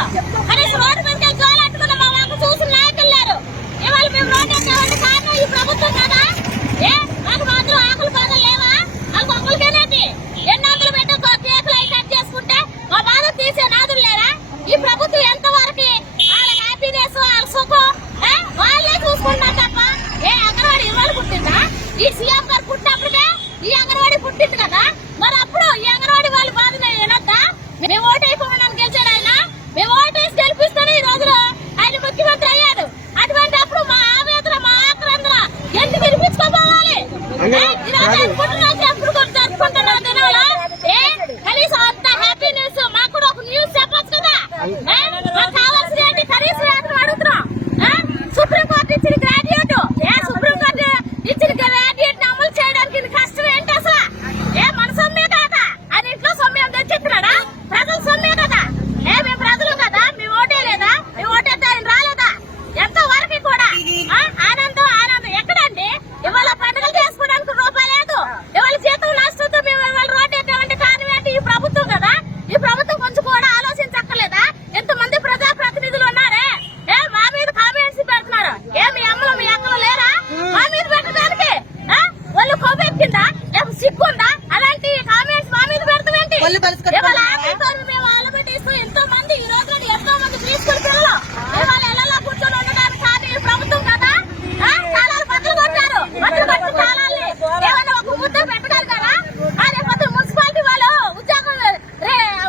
మాకు కనీసం రోడ్డు మీదకి జోలు అంటుకున్న మా మాకు చూసిన నాయకులు లేరు. ఇవాళ మేము రోడ్డు ఎక్కామంటే కారణం ఈ ప్రభుత్వం కదా. మాకు మాత్రం ఆకులు బాధలు లేవా? మాకు ఒక్కరికేనేది ఎన్నాకులు పెట్టి కేకులు అయి కట్ చేసుకుంటే మా బాధ తీసే నాదులు లేరా? ఈ ప్రభుత్వం ఎంత వరకు వాళ్ళ హ్యాపీనెస్ వాళ్ళ సుఖం వాళ్ళే చూసుకుంటాం తప్ప అంగన్వాడీ ఇవాళ పుట్టిందా? ఈ సీఎం గారు పుట్టినప్పుడే ఈ అంగన్వాడీ పుట్టింది కదా. మరి అప్పుడు ఈ అంగన్వాడీ వాళ్ళు బాధ వినొద్దా? మేము ఓటైపోమని గెలిచాడు ఆయన. మేము ఓటేసి గెలిపిస్తేనే ఈ రోజులో ఆయన ముఖ్యమంత్రి అయ్యాడు. అటువంటి అప్పుడు మా ఆవేదన మా ఆక్రందన ఎందుకు వినిపించుకోపోవాలి? ఎప్పుడు జరుపుకుంటున్నాం దినాలు కనీసం అంత హ్యాపీనెస్ మాకు కూడా ఒక న్యూస్ చెప్పొచ్చు కదా. మాకు కావాల్సిన కనీసం అడుగుతున్నాం. సుప్రీంకోర్టు ఇచ్చిన గ్రాడ్యుయేట్ సుప్రీంకోర్టు ఇచ్చిన గ్రాడ్యుయేట్ అమలు చేయడానికి కష్టం ఏంటి అసలు? మన సొమ్మే కాదా? అని ఇంట్లో సొమ్మేం తెచ్చిస్తున్నాడా? ప్రజల సొమ్మే కదా. మేము ప్రజలు కదా, మేము ఓటే లేదా? మేము ఓటేస్తే ఆయన రాలేదా? ఎంతో వరకు కూడా ఆనందం ఎక్కడండి? ఇవాళ పండుగలు చేసుకోవడానికి రూపాయి లేదు. ఇవాళ జీతం నష్టంతో మేము ఇవాళ రోడ్డు ఎక్కామంటే కారణం ఏంటి? ఈ ప్రభుత్వం కదా. ఈ ప్రభుత్వం కొంచెం కూడా ఆలోచించక్కర్లేదా? ఎంతమంది ప్రజాప్రతినిధులు ఉన్నారే మా మీద కామెంట్స్ పెడుతున్నారు. మీ అమ్మలు మీ అక్కలు లేరా మా మీద పెట్టడానికి? వాళ్ళు కొవ్వెక్కిందా? సిగ్గుందా? అలాంటి కామెంట్స్ మా మీద పెడతామేంటి? ఇవాళ మేము ఆలబెట్టిస్తూ ఎంతో మంది ఈ రోజు ఎంతో మంది తీసుకుని పిల్లలు ఇవాళ ఎలా కూర్చొని ఉండడానికి కానీ ఈ ప్రభుత్వం కదా. కాలాలు బట్టలు కొట్టారు. బట్టలు కొట్టి కాలాలి ఏమన్నా ఒక ముద్ద పెట్టగలరు కదా. రేపు మున్సిపాలిటీ వాళ్ళు ఉద్యోగం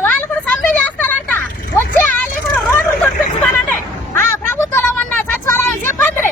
వాళ్ళు కూడా సమ్మె చేస్తారంట. వచ్చి వాళ్ళు కూడా రోడ్లు చూపించుకోనండి. ప్రభుత్వంలో ఉన్న సచివాలయం సిబ్బంది